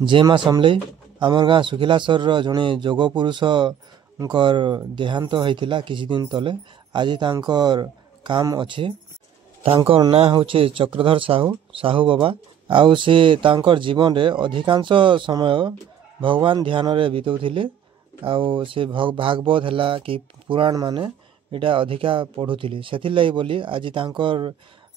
जय माँ समलेई आमर गाँ सुखिलासर जड़े जोग पुरुष देहांत होता किसी दिन तले आज तांकर काम अच्छे तांकर ना होचे चक्रधर साहू साहू बाबा आउ से तांकर जीवन रे अधिकांश समय भगवान ध्यान रे बिताउथिले आउ से भागवत हला कि पुराण माने इटा अधिका पढ़ुथिले सेथिर लागि बोली आज तांकर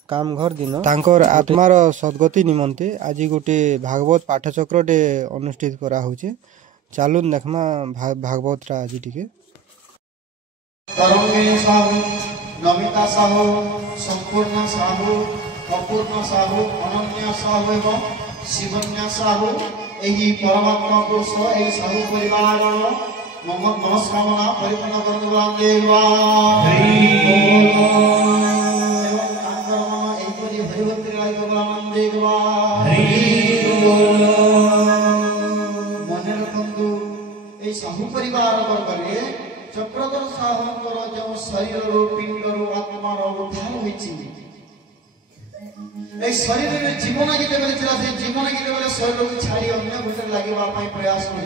काम घर दिन तांकर आत्मार सद्गति निमंते आज गोटे भागवत पाठचक्र टे अनुष्ठित करा होचे चालुन देखमा भागवत रा आज टिके तरंगिणी साहू नमिता साहू संपूर्ण साहू अपूर्ण साहू अनन्या साहू एवं शिवन्या साहू एही परमात्मा पुरुष एही साहू परिवार मनस्कामना परिपूर्ण करनुवा देवा मन रखु साहू परिवार वर्गे चक्रधर साहूंकर जो शरीर पिंड आत्मार उद्धार होइछि शरीर में जीवन जिते जीवन जिते शरीर को छाड़ी अन्य गोटे लगे प्रयास कर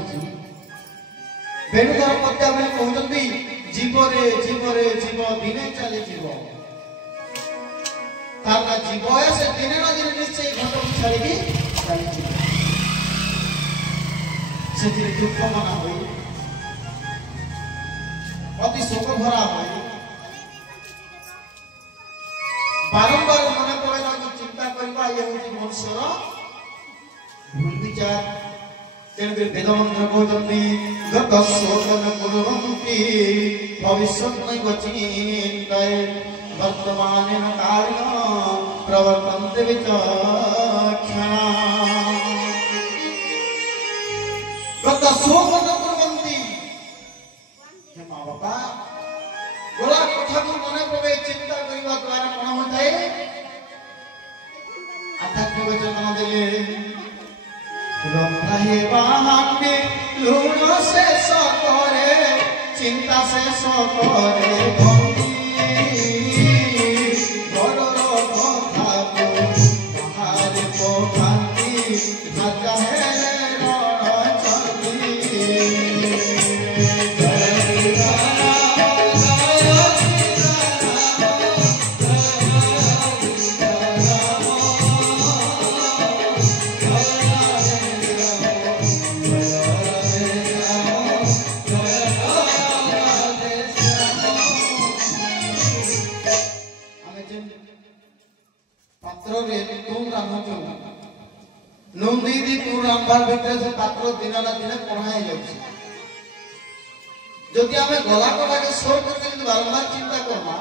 वेणुधर पद्यावली कहते जीव रे जीव रे जीव दिने चली जीव तार जीव से दिने न दिन निश्चय घट को छाड़ी चली से दुख मना हुई अति शोक भरा हुई बारंबार मन पड़ेगा चिंता करवा ये मनुष्यर भूल विचार तेणुकर वेद मंत्र कहते गत शोकन कुर्वन्ति भविष्यत् नैव चिन्तये वर्तमानेन कालेन प्रवर्तन्ते विचक्षणा गत शोकन कुर्वन्ति हे माँ बापा गोला कथा को मन पड़े चिंता करने द्वारा कौन होता है आध्यात्मिक वचन देले रंधा हे बाहाके लूण से सकोरे चिंता से सकोरे भक्ति बड़रो कथा को बाहर को भांति भाजा है रण चंदी जदि आम गला कटा के सोर करके बारंबार चिंता करना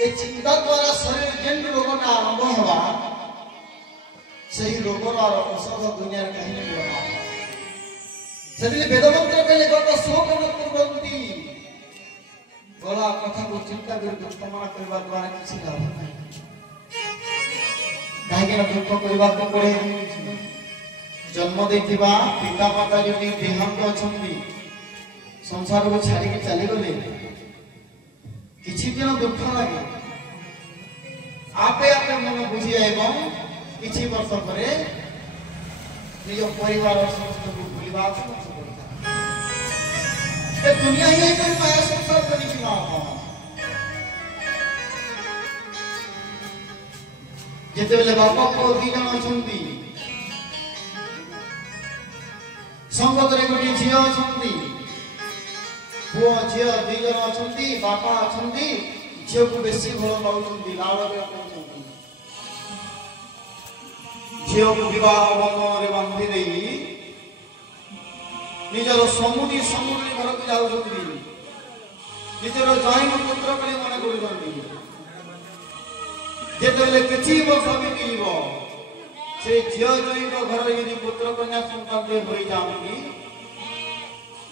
ए चिंता द्वारा शरीर जेन रोगना आरंभ होगा सही रोगर और औषध दुनिया कहीं नहीं होगा सदिले वेदमंत्र कहले गत शोक न कुर्वन्ति गला कथा को चिंता कर दुष्टमना करबा द्वारा किछि लाभ नहीं काहे दुख करबा को पड़े जन्म देथिबा पिता माता जदि देहांत अछंती संसार को छाड़ी के चली गले किछि दिन दुख लगे आपे आपे मन बुझी एवं किछि वर्ष परे निज परिवार समस्त को भूलिबा ए दुनिया ही कोई माया संसार को नहीं ना जेते बेले बापा को दी जन अछंती संगत रे गोटी झियो अछंती पुओ झियो दी जन अछंती बापा अछंती झियो को बेसी भल पाउछंती लाड़ रे पाउछंती झियो को विवाह बंधन रे बांधी देई निजर समुदी घर को जाउछंती निजर जैन पुत्र कले मन करूछंती जेतेले किछि वर्ष बीतीबो से झियो जैन घर यदि पुत्र कन्या संतान होई जाउनी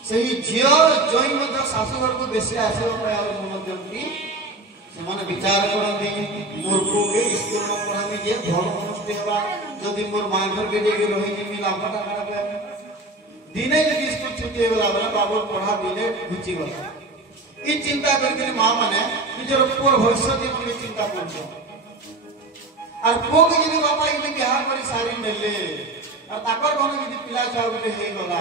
सही झियो जई मध्य शाशुघर को बेसी आसे मन दियंती से विचार करती मोर को के स्कूल में पढ़ामी जे भल मनुष्य हेबा जदि मोर मां घर के देगे रही जिमी लाभटा खराब दिने जदि स्कूल छुट्टी हेला बला बाबू पढ़ा दिने घुची गला ई चिंता करके मां माने निजर पुर भविष्य के चिंता करछो और पुओ के यदि बापा यदि बिहार कर सारी नेले और ताकर घर यदि ପିଲା ଛୁଆ ଗୋଟେ ହେଇଗଲା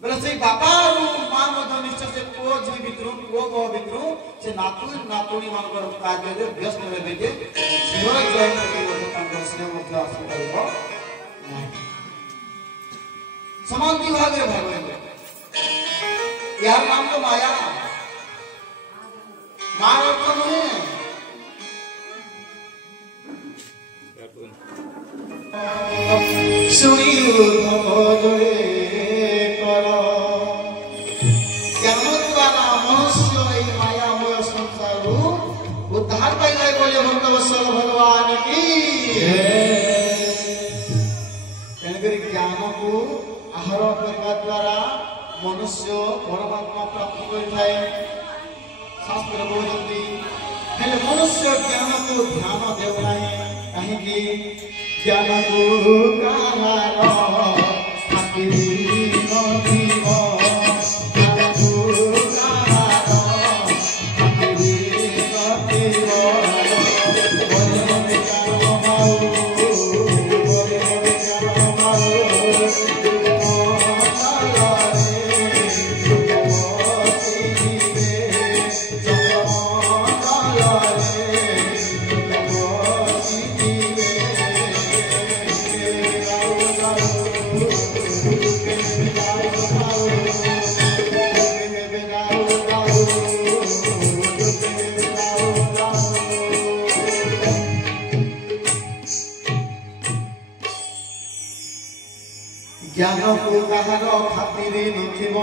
ବେଲେ ସେଇ ବାପା ଆଉ ମା ମଧ୍ୟ ନିଶ୍ଚୟ ସେ ପୁଅ ଝିଅ ଭିତରୁ ପୁଅ ବୋହ ଭିତରୁ ସେ ନାତୁ ନାତୁଣୀ ମାନଙ୍କର କାର୍ଯ୍ୟରେ ବ୍ୟସ୍ତ ହେବେ ଯେ ଝିଅର ଜୟନ୍ତ ମଧ୍ୟ ତାଙ୍କର ସ୍ନେହ ମଧ୍ୟ ଆସିପାରିବ ନାହିଁ। ସମାନ ବିଭାଗରେ ଭାଗ ହେବେ। यार नाम तो माया माया तो नहीं सुनी उधोरे करो ज्ञान द्वारा मनुष्य नहीं माया मोह संसार उद्धार पाइले बोले भक्तवत्सल भगवान की तेणुकरी ज्ञान को आहरण करने द्वारा मनुष्य परमात्मा प्राप्त करिथाए शास्त्र कहते हेले मनुष्य ज्ञान को ध्यान देव नहीं कहीं ज्ञान को काहार हाकिरी नदीव ज्ञान को काहार हाकिरी नदीव बोले ज्ञान माऊ बोले ज्ञान माऊ ज्ञान को कहार खातिर नथिब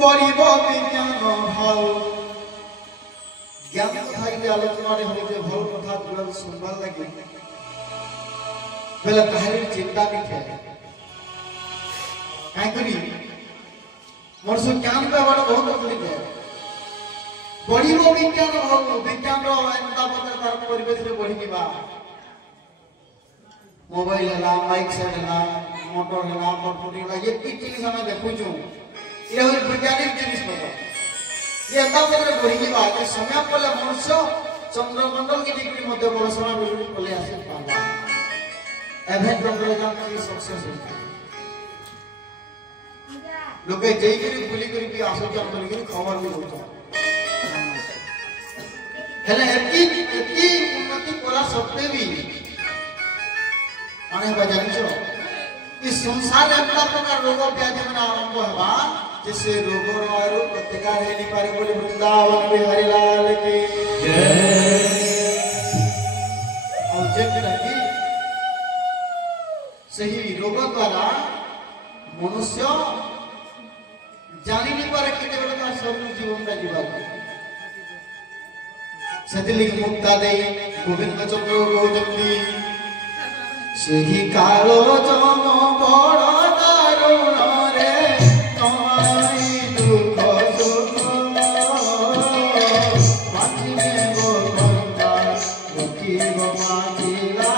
बड़िब विज्ञान भाव ज्ञान कथा आलोचना हूँ भल कथा दूर सुनबार लगे बेले कहानी चिंता भी थे कहीं मनुष्य ज्ञान पावर बहुत पड़े बढ़ विज्ञान भाव विज्ञान परिवेश में बढ़ी मोबाइल है माइक सेट है मोटर है कंप्यूटर है ये जिन आम देखु ये हूँ वैज्ञानिक जिनिस ये बढ़ी समय पड़े मनुष्य चंद्रमंडल की डिग्री गवेषणा पलि आसी सक्सेस लोके जैकरी बुलिकरी भी आसुचन बोलिकरी खबर भी होता हेले एती उन्नति कला सत्वे भी माने बा जानिछो इस संसार एतला प्रकार रोग व्याधि में आरंभ हेबा जे से रोग रो प्रतिकार हेनी पारे बोले वृंदावन बिहारी लाल की जय और जेकरा की सही रोग द्वारा मनुष्य जानी नहीं पारे केते बेले तार सब जीवन का जीवन सतिलिक मुक्ता दे गोविंद चंद्र रोजंती सही कालो जम बड़ दारुण रे तमाई दुख सुख माथिने गो बंदा रखिब माथिला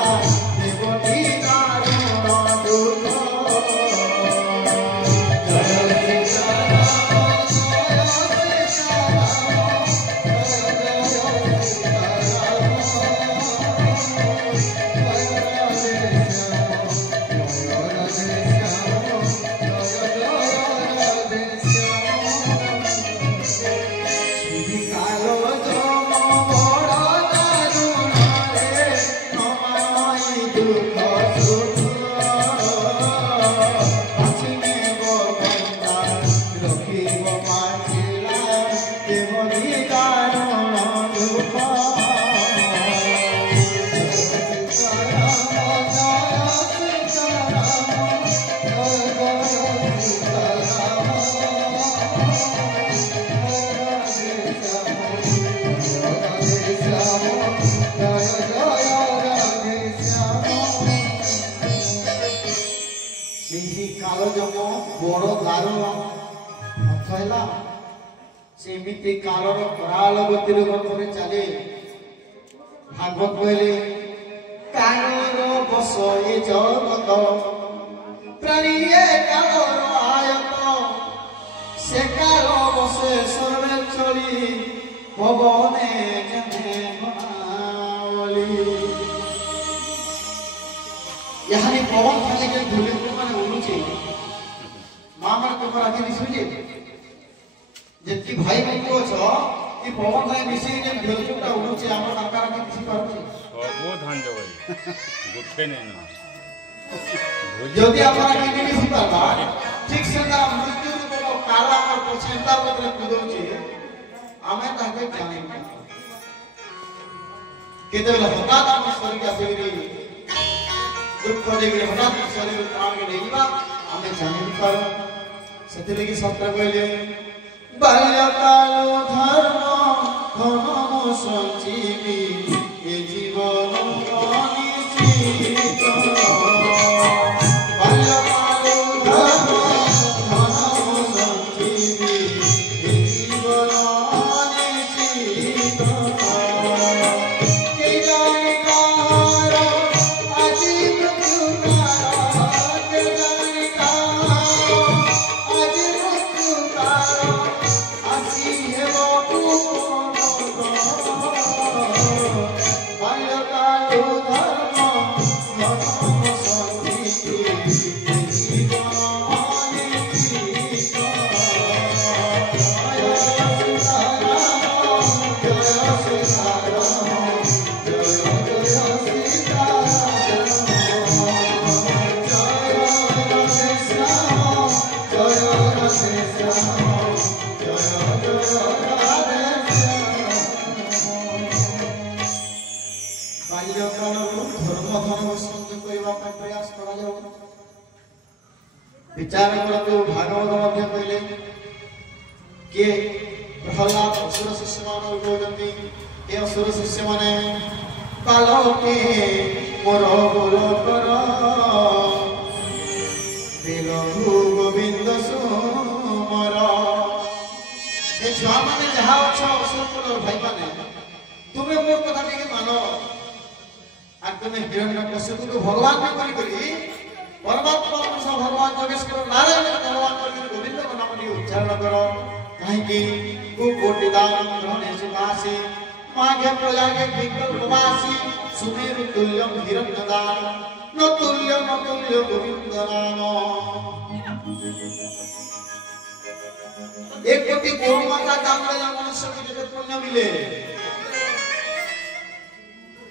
देवती दारुण दुख सेमिति कालर कराल गतिर गठरे चले भागवत कहले कालर बस ए जगत प्राणीए कालर आयत से काल बसे सर्वे चली पवने जने मनावली यानी पवन खाली के धुली ଯେତିକି ଭାଇ ବନ୍ଧୁ ଅଛ ଏ ପବନ ଭାଇ ମିଶିକି ଯେ ଢେଉଟା ଉଡୁଛି ଆମର କାକା ଆଜି କିଛି ପାରୁଛି ସବୁ ଧାନ ଜଗାଇ ଗୋଟେ ନେଇ ନା ଯଦି ଆପଣ କିଛି ମିଶି ପାରବା ଠିକ ସେଟା ମୃତ୍ୟୁ ରୂପ କାଳ ଆମର ଚିନ୍ତା ଉପରେ କୁଦଉଛି ଆମେ ତାହାକେ ଜାଣିବା କେତେବେଳେ ହଠାତ୍ ଆମ ଶରୀର ଆସିକିରି ଦୁଃଖ ଦେଇକିରି ହଠାତ୍ ଶରୀର ପ୍ରାଣକେ ନେଇଯିବା ଆମେ ଜାଣି ପାରୁ ସେଥିଲାଗି ସତ୍ର କହିଲେ ବାଲ୍ୟକାଳ ଧର୍ମ ଧନ ସଞ୍ଜୀବି ଏ ଜୀବନ ଅନିଶ୍ଚିତ ବାଲ୍ୟକାଳ ଧର୍ମ ଧନ ସଞ୍ଜୀବି ଏ ଜୀବନ ଅନିଶ୍ଚିତ କେଜାଣି କାହାର ଆଜି ମୃତ୍ୟୁ କାହାର କେଜାଣି କାହାର ଆଜି ମୃତ୍ୟୁ କାହାର আসি হেব বাল্যকাল ধর্ম ধর্ম সঙ্গীতি জীবন অনিশ্চিত জয় সীতারাম জয় সীতারাম জয় জয় সীতারাম জয় রাধে শ্যাম জয় রাধে শ্যাম प्रयास विचार करते भागवत मध्य कहले किए प्रहलाद असुर शिष्य मान कहते ये असुर शिष्य माने कालो के मोर बोल कर बिरहु गोविंद सुमर ये छुआ माने जहा अच्छा असुर कुल भाई माने तुम्हें मोर कथा नहीं मानो আর তুমি হিরণ্যকশিপুকে ভগবান করি করি পরমাত্মা অংশ ভগবান যোগেশ্বর নারায়ণ ভগবান করি গোবিন্দ নাম নিয়ে উচ্চারণ কর কাহিকি কোটি দান গ্রহণে সুবাসী মাঘে প্রজাকে বিকল প্রবাসী সুমের তুল্যম হিরণ্য দান নতুল্য গোবিন্দ নাম এক কোটি গরু মাতা দান দেয় মনুষ্যকে যেতে পুণ্য মিলে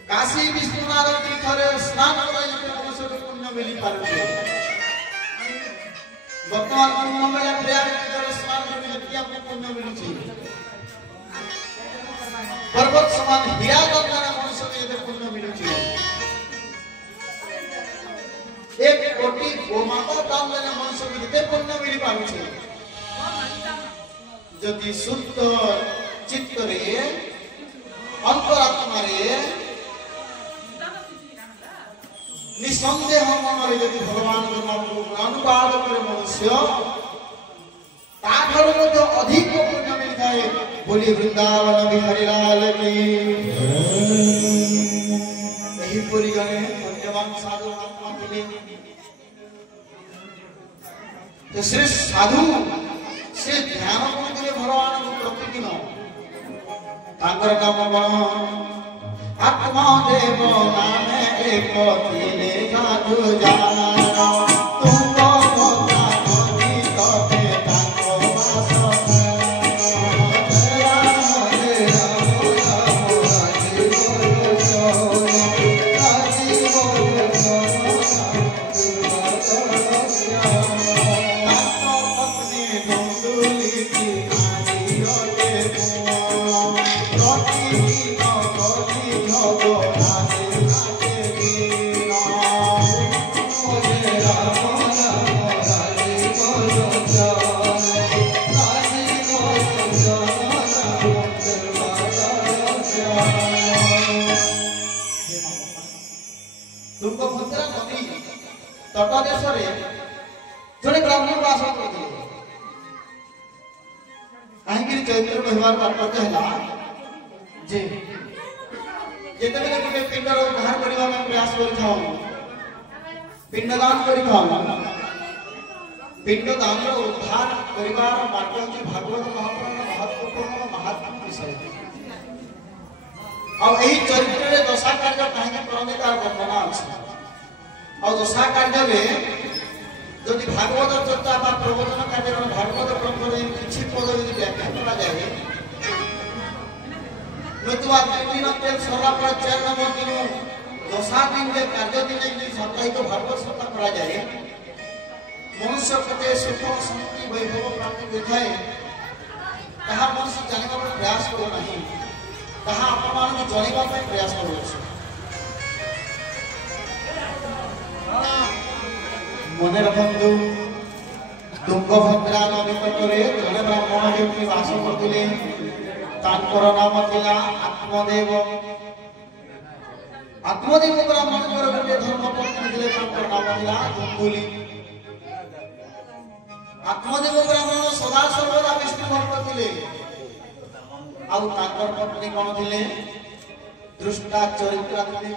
काशी विश्वनाथ तीर्थरे स्नान कराई मनुष्य को पुण्य मिली पारे वर्तमान कुंभ मेला प्रयाग तीर्थरे स्नान करी जति आपको पुण्य मिलुची पर्वत समान हीरा गंगाना मनुष्य को जति पुण्य मिलुची एक कोटी गोमाता दान देने मनुष्य को जति पुण्य मिली पारुची जति शुद्ध चित्त रे अंतरात्मा रे निसंदेह मन यदि भगवान नाम को अनुवाद करे मनुष्य ताठर जो अधिक पुण्य मिलता है बोली वृंदावन बिहारी लाल की यही पूरी गणे धन्यवान साधु आत्मा मिले तो श्री साधु से ध्यान करे भगवान को प्रतिदिन तांकर नाम आत्मा देव नामे एक तीने साधु जानो तुमको मोता मोती कपे ताको वासो तेरा राजी बोलो सोनो राजी बोलो सोनो ताको पत्नी गोंदुली की आनी होते रोटी तुंगभद्रा नदी तटदेश जड़े ब्राह्मण बास करते कहीं चैत्र कहवार तात्पर्य है जे जितेबेले गोटे पिंडर उद्धार करने प्रयास कर पिंडदान पिंडदान उद्धार कर भागवत महापुराण महत्वपूर्ण महात्म विषय चरित्र दशा कार्य कहीं करने तार वर्णना अच्छे और दशा कार्य में जो যদি ভাগবত চর্চা বা প্রবচন কার্যক্রম ভাগবত গ্রন্থরে কিছু পদ যদি ব্যাখ্যা করা যায় নতুবা 3 দিন তেল সরলা পর 4 নম্বর দিন 10 দিন যে কার্য দিনে যদি সাপ্তাহিক ভাগবত সপ্তাহ করা যায় মনুষ্য কেতে সুখ শান্তি বৈভব প্রাপ্তি ହୋଇଥାଏ ତାହା ମଣିଷ ଜାଣିବା ପାଇଁ ପ୍ରୟାସ କରୁନାହିଁ ତାହା ଆପଣମାନଙ୍କୁ ଜାଣିବା ପାଇଁ ପ୍ରୟାସ କରୁଅଛି ମନେ ରଖନ୍ତୁ ତୁଙ୍ଗଭଦ୍ରା ନଦୀ ତଟରେ ଜଣେ ବ୍ରାହ୍ମଣ ବ୍ୟକ୍ତି ବାସ କରୁଥିଲେ ତାଙ୍କର ନାମ ଥିଲା ଆତ୍ମଦେବ ବ୍ରାହ୍ମଣଙ୍କର ଗୋଟିଏ ଧର୍ମପତ୍ନୀ ଥିଲେ ତାଙ୍କର ନାମ ଥିଲା ଧୁନ୍ଦୁଲି ଆତ୍ମଦେବ ବ୍ରାହ୍ମଣ ସଦା ସର୍ବଦା ବିଷ୍ଣୁ ଭକ୍ତ ଥିଲେ ଆଉ ତାଙ୍କର ପତ୍ନୀ କ'ଣ ଥିଲେ ଦୃଷ୍ଟା ଚରିତ୍ରା ଥିଲେ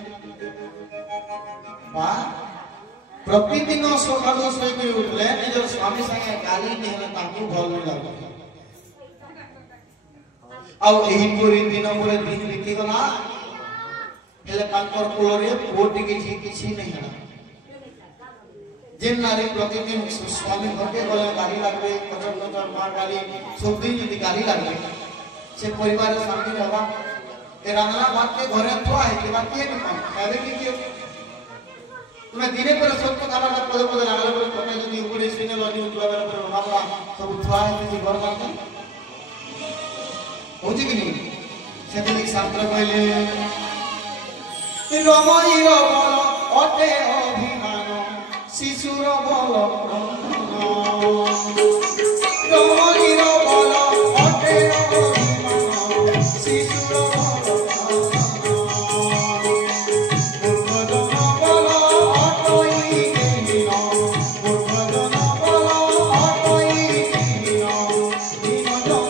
ବା ପ୍ରତିଦିନ ସକାଳୁ ଶୋଇକି ଉଠିଲେ ନିଜର ସ୍ୱାମୀ ସାଙ୍ଗେ ଗାଲି ନେଲେ ତାଙ୍କୁ ଭଲ ଲାଗେ ଆଉ ଏହିପରି ଦିନ ପରେ ଦିନ ବିତିଗଲା ହେଲେ ତାଙ୍କର କୂଳରେ ପୁଅଟି କିଛି ନାହିଁ ହେଲା जिन नारी प्रतिदिन स्वामी घर के गले गाली लगे कचर कचर मार गाली सब दिन यदि गाली लगे से परिवार शांति रहबा ए रांगला भात के घरे थोआ है के बात के खावे की तुम्हें दिने पर सब को खाना पदे पदे लागले पर तुम्हें यदि ऊपर सीने लनी उठवा बेला पर बाबा सब थोआ है कि घर मानते होजी कि नहीं सेतलिक शास्त्र कहले रमई रमण अटे अभिमान शिशुर बल रमणीर बल अटे अभिमान शिशुर बल बल अटई केहिन मूर्खजन बल अटई केहिन दिन जने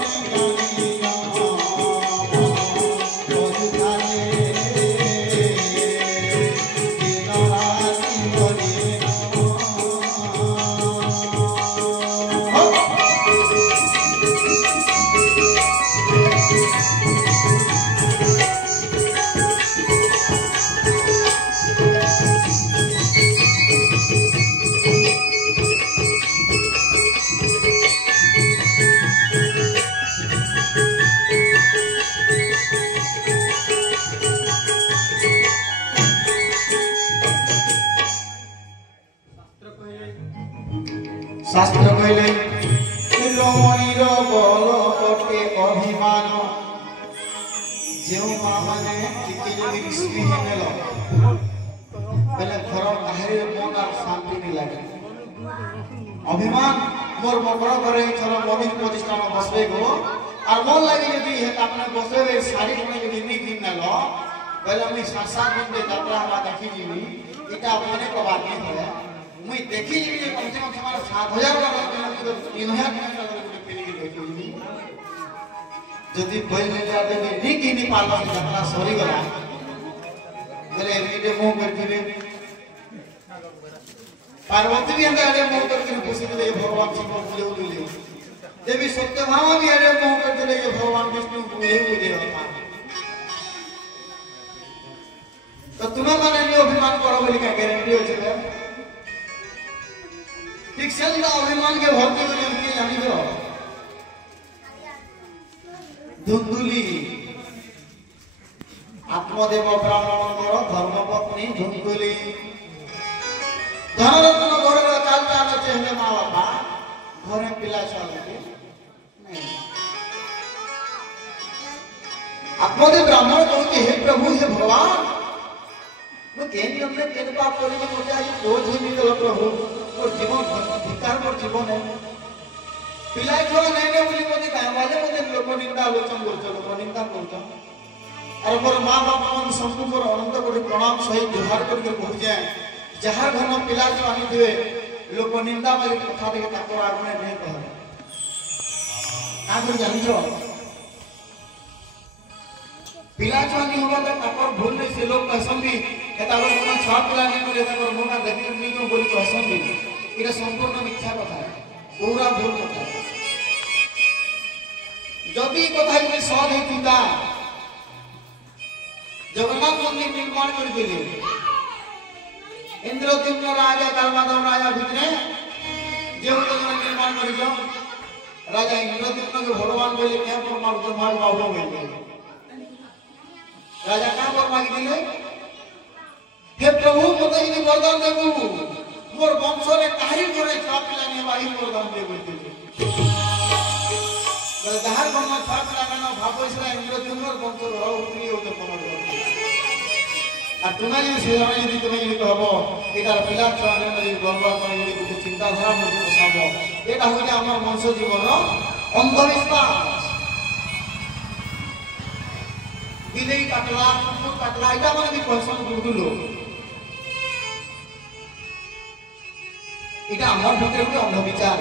शास्त्र कहले रमणीर बल अटे अभिमान जो माँ मैंने टिके जदि स्त्री नेल बेले घर काहे मन और शांति नहीं लगे अभिमान मोर मकर घरे थर मम्मी प्रतिष्ठान बसबे गो और मन लगे यदि हे आपने बसबे साड़ी कोने यदि नी दिन नेल बेले मैं 7 दिन दे यात्रा हवा देखि जीवी इटा अपने को बात नहीं है मुई देखी जी कम से कम हमारा 7000 वाला तो 3000 का पेली के देखी जी जदी बैल ले जाते नी की नी पालो यात्रा सरी गला मेरे वीडियो मुंह कर दिबे पार्वती भी अंदर अरे मुंह करके खुशी दे भगवान शिव बोले बोले देवी सत्यभामा भी अरे मुंह कर दे भगवान विष्णु बोले बोले तो तुम्हें माने नहीं अभिमान करो बोली का गारंटी हो चले ठीक सेंदा अभिमान के भर्ती में उनकी जानी दो धुंधुली आत्मदेव ब्राह्मण धर्मपत्नी धुंधुली धनरत्न घर काल चाल चेहरे माँ बापा घरे पिला चलते आत्मदेव ब्राह्मण कहते हे प्रभु हे भगवान मैं केन हमने केन पाप करी के मुझे आज बोझ ही नहीं दो प्रभु और जीवन भिकार पर जीवन है पिलाई छोड़ा नहीं ने बोली मुझे गांव वाले मुझे लोक निंदा आलोचन करते लोक निंदा करते और मोर मां बाप मन संपूर्ण अनंत कोटि प्रणाम सहित जोहार करके पहुंचे जहां घर में पिला जो आनी दिए लोक निंदा में कथा देके ताको आगने नहीं कह आगर जानि छो पिला चानी होगा तो ताको भूल नहीं से लोग कहसन भी एता लोग ना छा पिला नहीं बोले ताको मोना देखि नहीं को बोली कहसन भी इरा संपूर्ण मिथ्या कथा है पूरा भूल कथा है जदी कथा में सद हेतिता जगन्नाथ मंदिर निर्माण कर दिले इंद्रद्युम्न राजा धर्माधव राजा भितरे करियो राजा इंद्रदूत के भगवान बोले क्या फरमा तो मार बाबू बोले राजा का फरमा दिले हे प्रभु मते यदि वरदान देबू मोर वंश रे काहे करे छाप लाने वाही वरदान देबू जहाँ बना छाप लगाना भाव इसरा इंद्रदूत वंश रो उतरी हो तो पमर আর তুমি যদি সেজন্য যদি তুমি যদি হবো এটার পিলা ছড়ানো যদি ব্যবহার করে যদি কিছু চিন্তাধারা মধ্যে বসাবো এটা হচ্ছে আমার মনুষ্য জীবন অন্ধবিশ্বাস বিলেই কাটলা কুকুর কাটলা এটা মানে আমি কোয়েশ্চন করছিল এটা আমার ভিতরে একটা অন্ধবিচার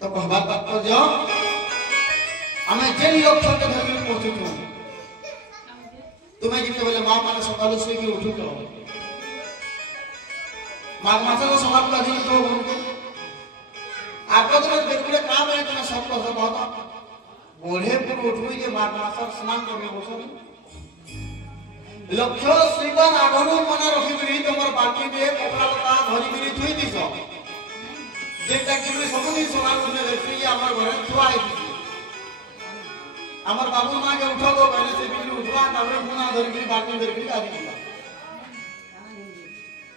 তো কহবার তাৎপর্য আমি যে লক্ষ্যকে ধরে পৌঁছুছু तुम्हें जितने बोले माँ माने सकाल से की उठू करो माँ माता को सकाल का दिन तो उनको आपको तो बेटे काम है तुम्हें सब को सब होता बोले पर उठू ये माँ माता स्नान करने बसो लक्ष्य श्रीमान आगनु मना रखी बिरी तुम्हार बाकी दे कपड़ा लता धरी बिरी धुई दिसो जेटा कि बिरी सब दिन स्नान करने देखी ये हमारे घर छुआई আমার বাবু মাকে উঠাবো বলে সে বিলু উঠবা তারপরে মুনা ধরবি বাকি ধরবি গাড়ি দিবা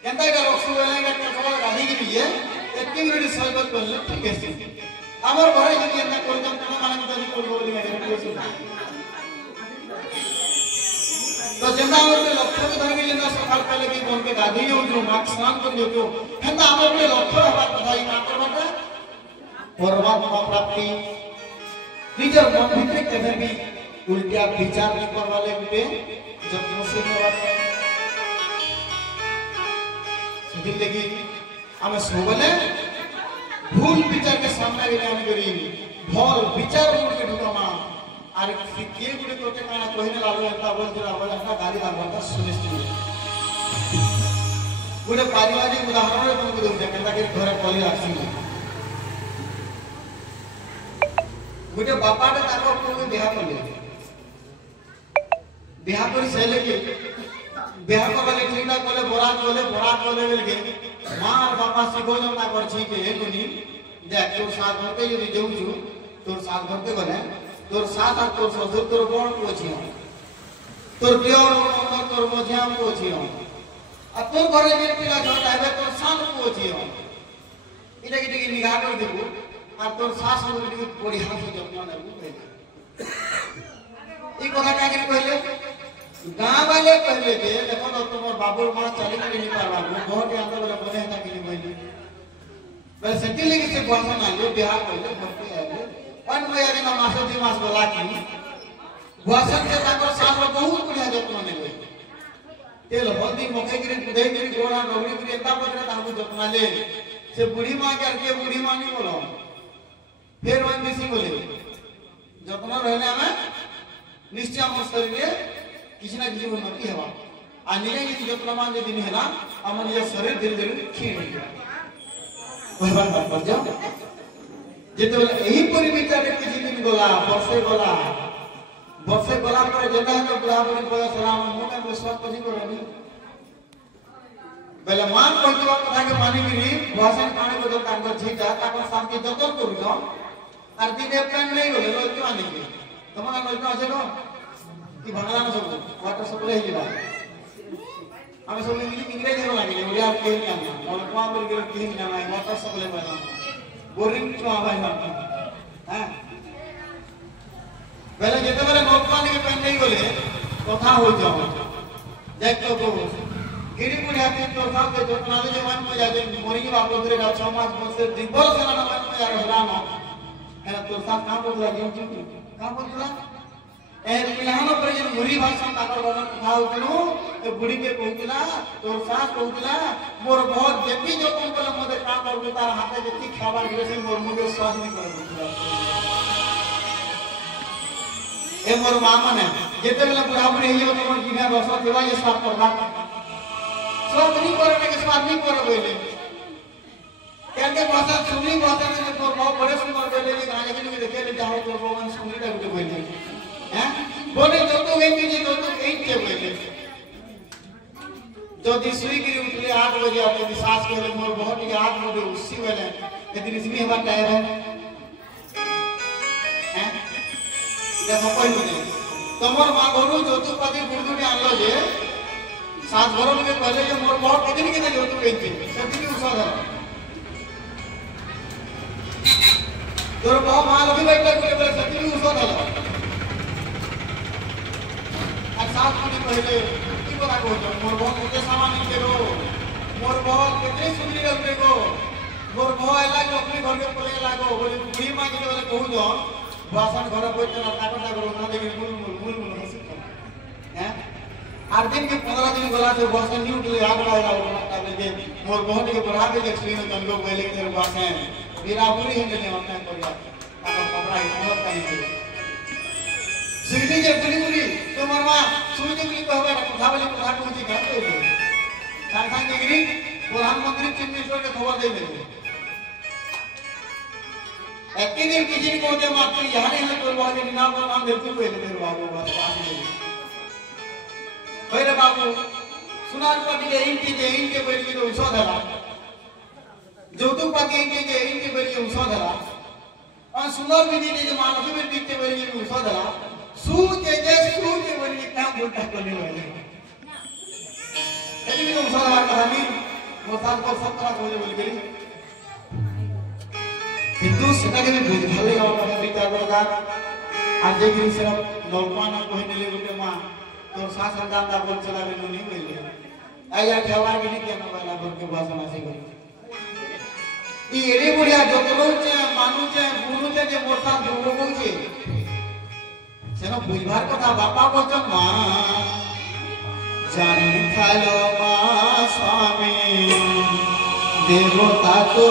কেনতা এটা রক্সু বলে এটা কেবল গাড়ি গিয়ে 1 মিনিট সহজ করলে ঠিক আছে আমার ঘরে যদি এটা করতাম কোন মানে যদি করব বলি আমি কইছি তো যেটা আমাদের লক্ষ্যকে ধরবি যেটা সকাল পেলে কি কোনকে গাড়ি উঠো মাছ স্নান করে উঠো কেনতা আমাদের লক্ষ্য হবার কথা এই না করবাটা পরমাত্মা প্রাপ্তি निजर मन भितर केबे भी उल्टा विचार नहीं करवा लेबे जत्नशील होबा सेदिन लगी हमें सबले भूल विचार के सामने रे हम करी भल विचार के ढुकामा आर के गुडे तोते काना कहिने लालो एता बोलता गाड़ी लागता सुनिश्चित गुडे पारिवारिक उदाहरण तुमको दो केनता के घरे पली आसी गोटे बापाटे ताको पुओ बिहा करले बिहा कर सेले के बिहा करले ठीकना कोले बरात बोले बेलके मां और बापा सिखो जमना करछि के हे कोनी देख तोर साथ भरते यदि देउछु तोर साथ भरते गले तोर साथ और तोर ससुर तोर बड़ पोछि तोर दियोर तोर मझिया पोछि आ तोर घरे जे पिला छोटा है तोर साथ पोछि इटा की निगाह कर देबो আর তোর শ্বাস যদি পড়ি হাতে যত্ন নেব এই কথাটা কি কইলে গাঁ वाले কইলে যে দেখো তো তোমার বাবুর মা চালি করে নি পারবা ঘরটি আনতে বলে বলে এটা কি কইলে বলে সেটি লাগি সে বলছ না যে বিয়াহ কইলে ভর্তি আইলে অন ময়া দিন মাস 2 মাস গলা কি ভসন के তাকর শ্বাস বহুত বড়িয়া যত্ন নেবে তেল হলদি মকে করে দেই করে গোড়া ডগরি করে এটা পরে তাহু যত্ন লে সে বুড়ি মা কে বুড়ি মা নি বলো फिर वन दिसी बोले जतन रहले हमें निश्चय हम शरीर किसी ना किसी उन्नति हेबा आ निजे यदि जतन मान यदि नहीं हैला हम निज शरीर धीरे धीरे क्षीण हो जाए भगवान बात पर जाओ जेते बोले एही परि विचार किसी दिन गला वर्षे गला पर जेता है तो बुढ़ा बुढ़ी को सलाम मुंह में विश्वास कथि करनी बेले मान कहतवा कथा के मानी गिरी भाषण पानी बदल काम कर झीटा ताको शांति जतन करू जाओ আর দিনে প্ল্যান নেই হলে লইতে আনি কি তোমার লইতে আছে না কি বাংলা না সব ওয়াটার সাপ্লাই হইলা আমি সব ইংরেজি বলা লাগে ওড়িয়া কে নি আমি মন কোয়া বলি কে কি না নাই ওয়াটার সাপ্লাই পাইলাম বোরিং তো আবাই না হ্যাঁ বেলে যেতে বেলে নোট পানি কে প্ল্যান নেই হলে কথা হই যাও যাই তো गिरी पुरी हाथी तो साथ जो नाले जो मन में जाते मोरी की बात उधर का 6 मास से दिबल से ना मन में जा रहा ना है तो साथ काम बोल रहा है काम बोल रहा ए पिलानो पर जो मुरी भाषा ताकर वाला कथा होतनु ए बुढ़ी के कहतला तो साथ कहतला मोर बहुत जेती जो तुम बोले मदे काम कर तार हाथे जेती खावा गिरे से मोर मुगे स्वाद नहीं कर ए मोर मां माने जेते बेला बुढ़ा बुढ़ी हे तो मोर किना रस देवा ये स्वाद करबा सब नहीं करने के स्वाद नहीं कर बोले कहते भाषा सुनी भाषा में तो बहुत बड़े सुंदर बोले कि गाने के लिए देखे ले जाओ तो भगवान सुनी रे उठे बोले हैं बोले जो तो एक जी जो तो एक के बोले जो दिसुई गिरी उठले 8 बजे अपने विश्वास करे मोर बहुत 8 बजे उसी वाले कितनी इसमें हमारा टाइम है देखो कोई नहीं तमर मां घरू जोतु पाती गुड़गुड़ी आनलो जे सात घर लोग पहले जे मोर बहुत कितनी कितनी जोतु कहते कितनी उसाद है तोर बहुत मां लगी बैठा बोले कितनी उसाद है आज सात दिन पहले की बता को मोर बहुत कितने सामान के रो मोर बहुत कितनी सुंदरी रखने को मोर बहुत अलग अपने घर के पले लागो बोले बुढ़ी मां के बोले कहू जो भाषण घर बैठे ना काटा करो ना देखिए मूल हंसी हैं 8 दिन के 15 दिन गला से भाषण नहीं उठले आग लगा के मोर बहुत के बढ़ा के एक्सट्रीम जन लोग पहले के भाषण मेरा पूरी है नहीं होता है कोई कपड़ा बहुत कहीं सिगनी के पूरी तो मरमा सुई के कहबे ना कथा बोले कथा को जी कहते हो सांसांग गिरी प्रधानमंत्री चीफ मिनिस्टर के खबर दे दे एक दिन किसी को जे मात्र यहां नहीं तो बाबू के नाम पर नाम देते हुए ले बाबू बात भाई बाबू सुनार पाटी के इनके बेली तो उसा धरा जोतु पाटी इनके बेली उसा धरा और सुंदर विधि जे मानसी में दिखते बेली उसा धरा सू के बेली काम उल्टा करने वाले यदि तो उसा धरा कहानी वो साल को 17 हो बोल गई কিন্তু সেটাকে বুঝ ভালো আমার বিচার দরকার আর যে জিনিস নলপানা কহিলে গোটে মা তোর শাসন দান্দা বল চলাবে নুনি বললে আইয়া ঠেওয়ার গিনি কেন বলা ঘরকে বাসন আসে গই ই এড়ে বড়িয়া যত লোক মানুষ গুরুতে যে মোরসান ভোগ বলছে সেন বুঝবার কথা বাপা বলছেন মা জানি খালো মা স্বামী দেবতা তো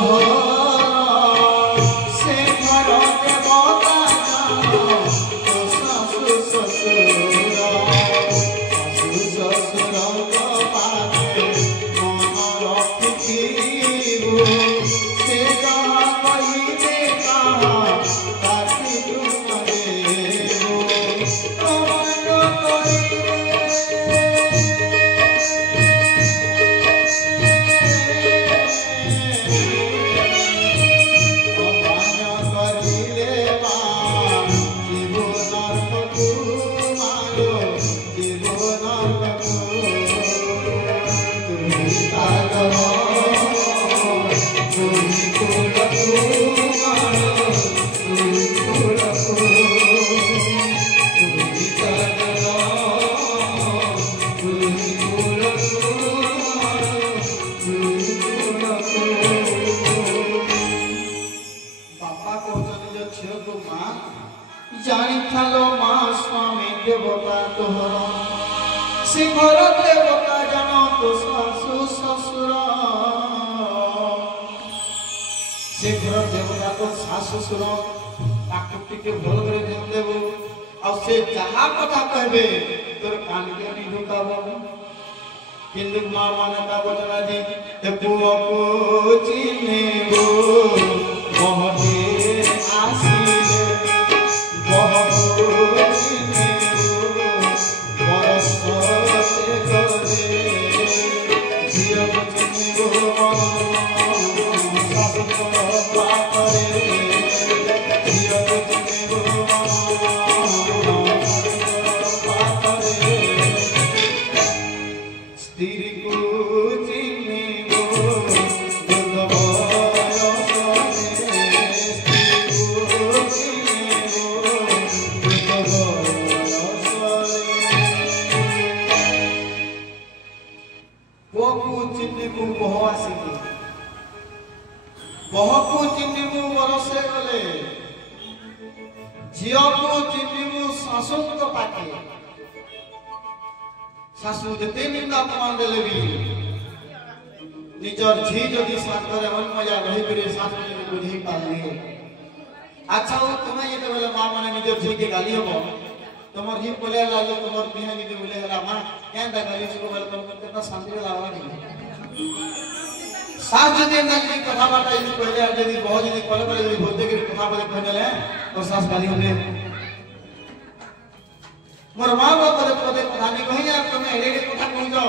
मोर मां बाप पदे प्रधानी कहीं आप तुम्हें एड़े कथा कहि दो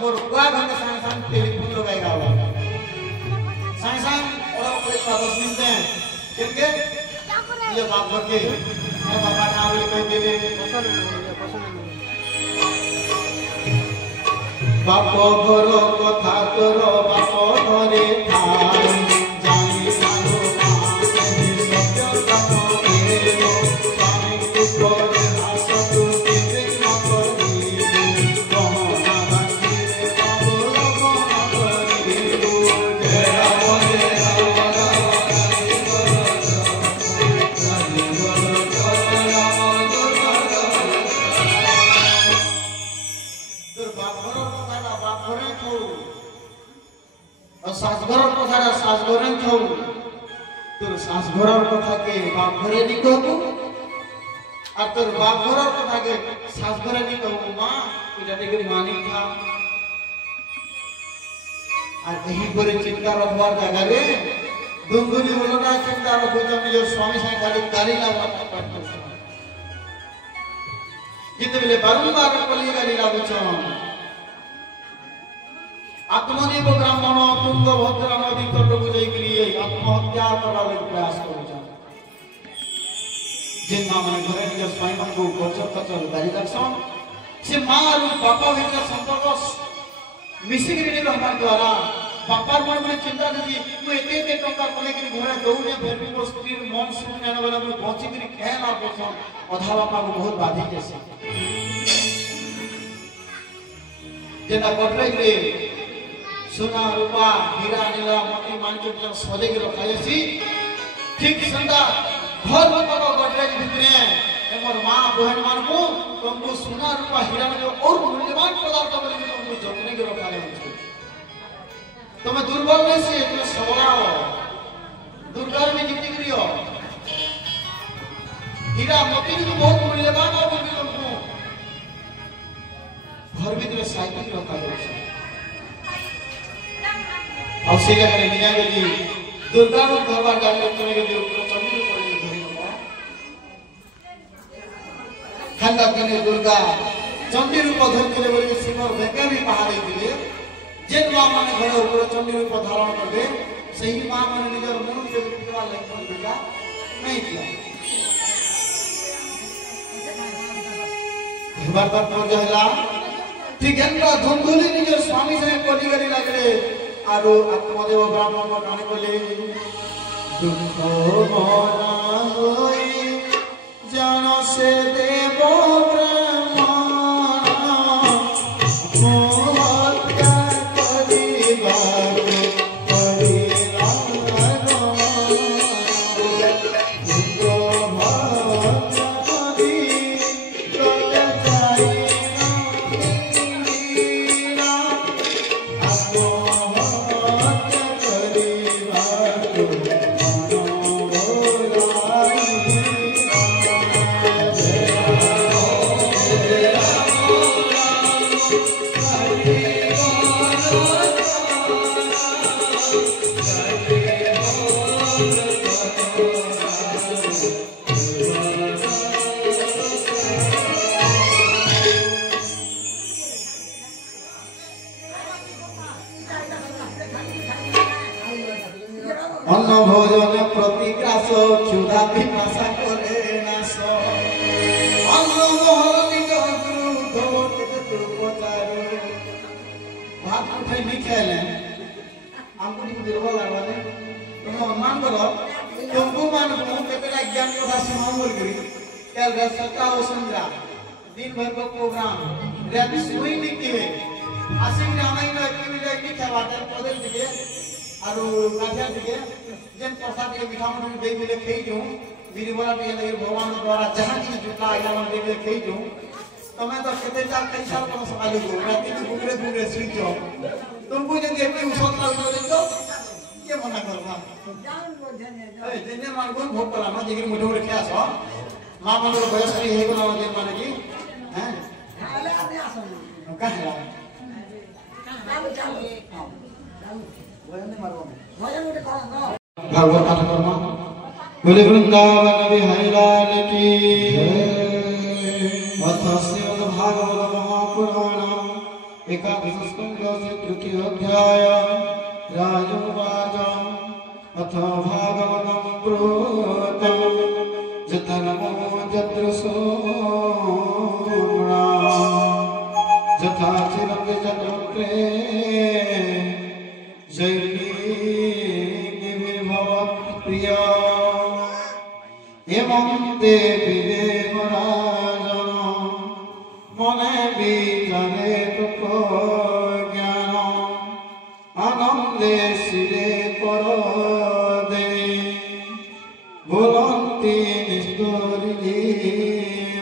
मोर बुआ घर के संग संग टेलीफोन लगाएगा सांग सांग और 10 मिनट हैं किनके ये बाप के बाबा नाम लिख देवे बाप घर कथा तोर बाप घरे थाई जानी सानो सत्य सत्य स्वामी तुकोरे आसतु केते न करी कहना बाकी बाबू लोग न करी तेरा बोले सासघर कथा सासघर खाऊ তোর শাসঘরের কথাকে বাপ ঘরে নি কহবু আর তোর বাপ ঘরের কথাকে শাসঘরে নি কহবু মা এটা দেখে মানি খা আর এই করে চিন্তা রাখবার জায়গারে দুমগুলি হলো না চিন্তা রাখো যে নিজের স্বামী সাথে খালি গাড়ি লাগা কিন্তু বলে বারংবার কলিয়ে গাড়ি লাগুছন आत्मदेव ब्राह्मण तुंगभद्रा नदी तटक जाइए आत्महत्या करने प्रयास कर घरे निज स्वामी मान को गचर कचर गाड़ी रखसन से माँ और बापा भीतर संपर्क मिसिक रहबार द्वारा बापार मन में चिंता थी मुझे एते टंका कले कि घरे दौड़े फिर भी मो स्त्री मन सुन जाने वाला मुझे बची कर खेला बसन अधा बापा को बहुत बाधी जैसे जेना कटराई रे सोना रूपा हीरा नीला मोती माणिक सजे के रखाई ठीक संदा घर लोक गटराज भितरे हमर मां बहन मान को तुमको सोना रूपा हीरा नीला और मूल्यवान पदार्थ बोले तुमको जतने के रखा है तुम दुर्बल नहीं से तुम सबला हो दुर्गा में जिंदगी करियो हीरा मोती भी बहुत मूल्यवान हो बोले तुमको घर भीतर साइकिल रखा है और से जगह निया गेली दुर्गा रूप धरवा जाने तने गेली ऊपर चंडी पड़ी धरी नो खंडा कने दुर्गा चंडी रूप धर के बोले सिंगर बेका भी पहाड़ी दिले जेन मां माने घर ऊपर चंडी रूप धारण करबे सही मां माने निजर मुंह से पिटवा लगन बेटा नहीं किया एक बार तक हो जाएगा ठीक है ना धुंधुली निजर स्वामी से कोली गरी लागले आरो आत्मदेव ब्राह्मण गाने बोले दुख मना होई जन से देव ब्राह्मण मोहत्या करिबार अन्न भोजन प्रतिग्रास क्षुधा पिपासा करे नाश अन्न मोहन निज गुरु धोते उपचार भात उठे नहीं खेले हमको नहीं दुर्बल लागले तुम अनुमान करो तुमको मान को केतरा ज्ञान कथा सुनाओ बोल करी कल रसता ओ संद्रा दिन भर को प्रोग्राम रात सोई नहीं के आसिक रामायण की मिले की खवाते पदल दिए आरो काठिया दिए जेन प्रसाद के मीठा मन दे मिले खेई जो वीरवाला के लगे भगवान द्वारा जहां चीज जुटा आइला मन दे मिले खेई जो तमे तो केते जा कई साल पर सकाली को रात में घुमरे घुमरे सुई जो तुमको जे एते उसत लागो देखो के मना करबा ए जेने मान कोन भोग कला न जेकी मोटे मोटे खेस हो मां मन बयस करी हे कोना जे माने की हैं आले आले आसो काहे चालू चालू भागवत पाठ करना बोले वृंदावन बिहारी लाल की अथ श्रीमद् भागवत महापुराण एकादश स्कंध से तृतीय अध्याय राजोवाच अथ तथा भागवतं प्रोक्तं जतनमो जत्र सोम्ना जथा चिरं जत्रे जैर्निर्भवत्प्रिया एवं देवी देवराजन मने विचारे तुको ज्ञान आनंदे शिरे परदे बोलन्ति निष्ठुरी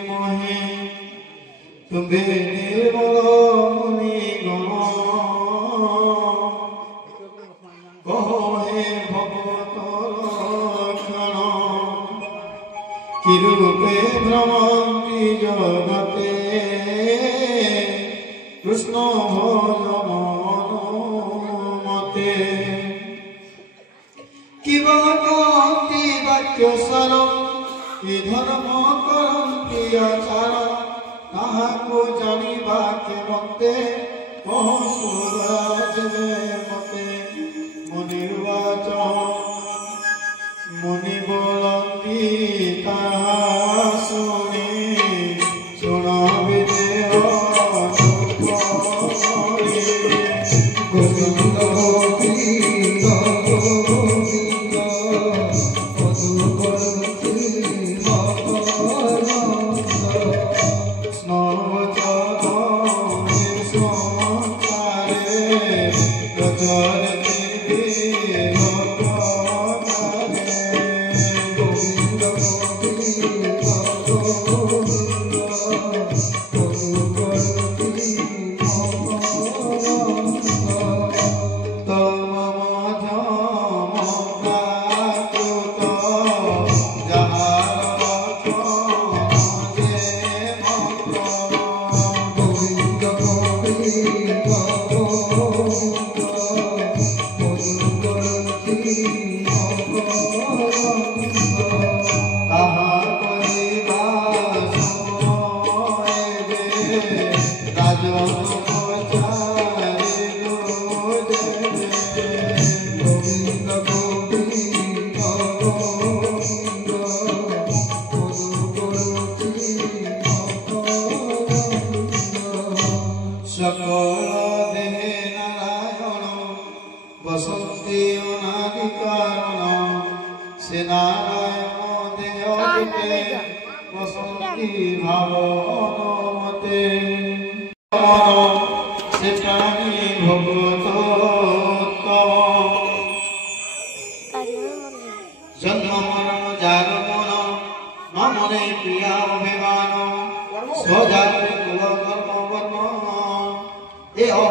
मोहे तुम्बे निर्मल मुनिगण कहे भगवत लक्षण किरूपे भ्रमन्ति जगते कृष्ण भजन अनुमते किवन्ति वाक्यसार कि धर्म करन्ति आचार ताहाको जानिबा के मते कहसुराज मते मुनिर्वाच मुनि बोलन्ति ताहा शुनि शुणावि देह गोविन्द गोविन्द गोविन्द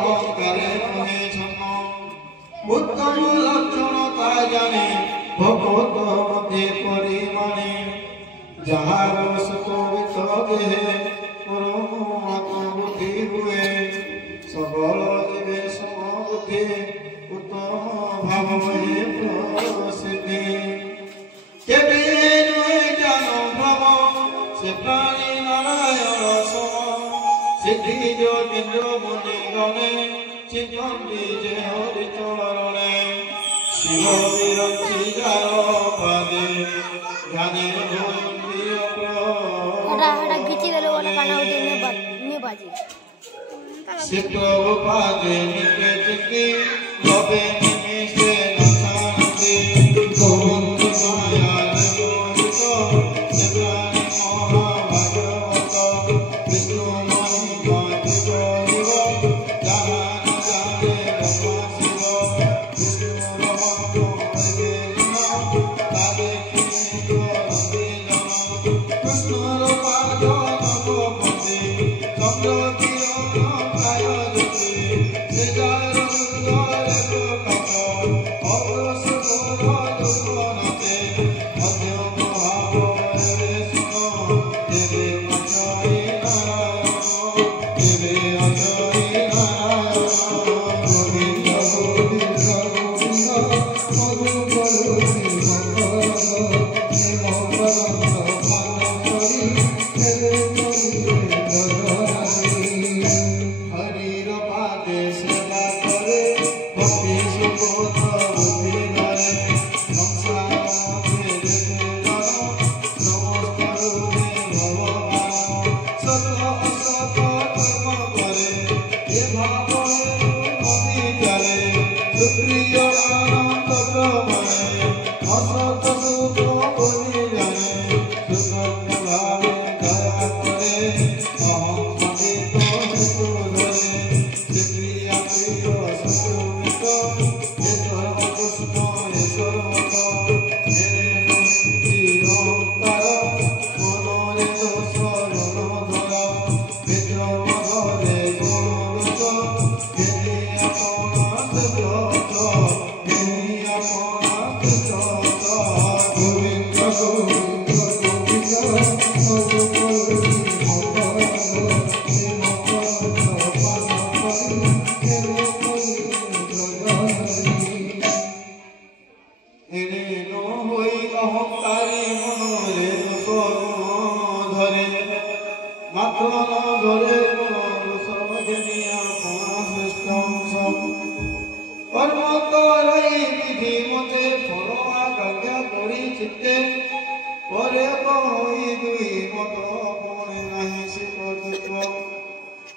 मधुकरन्ति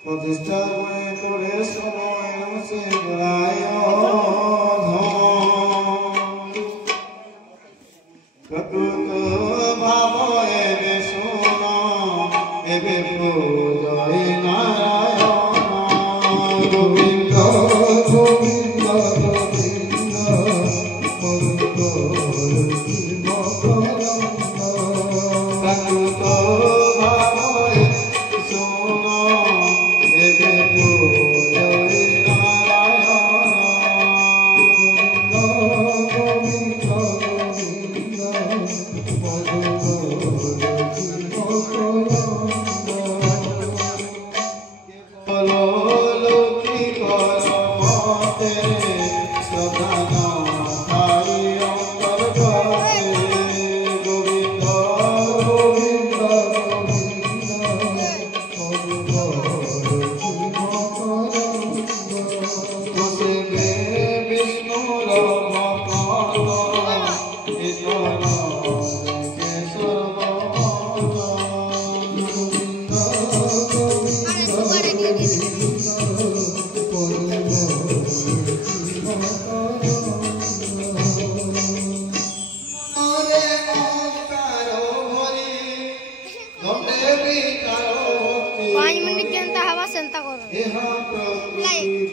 प्रतिष्ठा में तोरे समय से बुलाया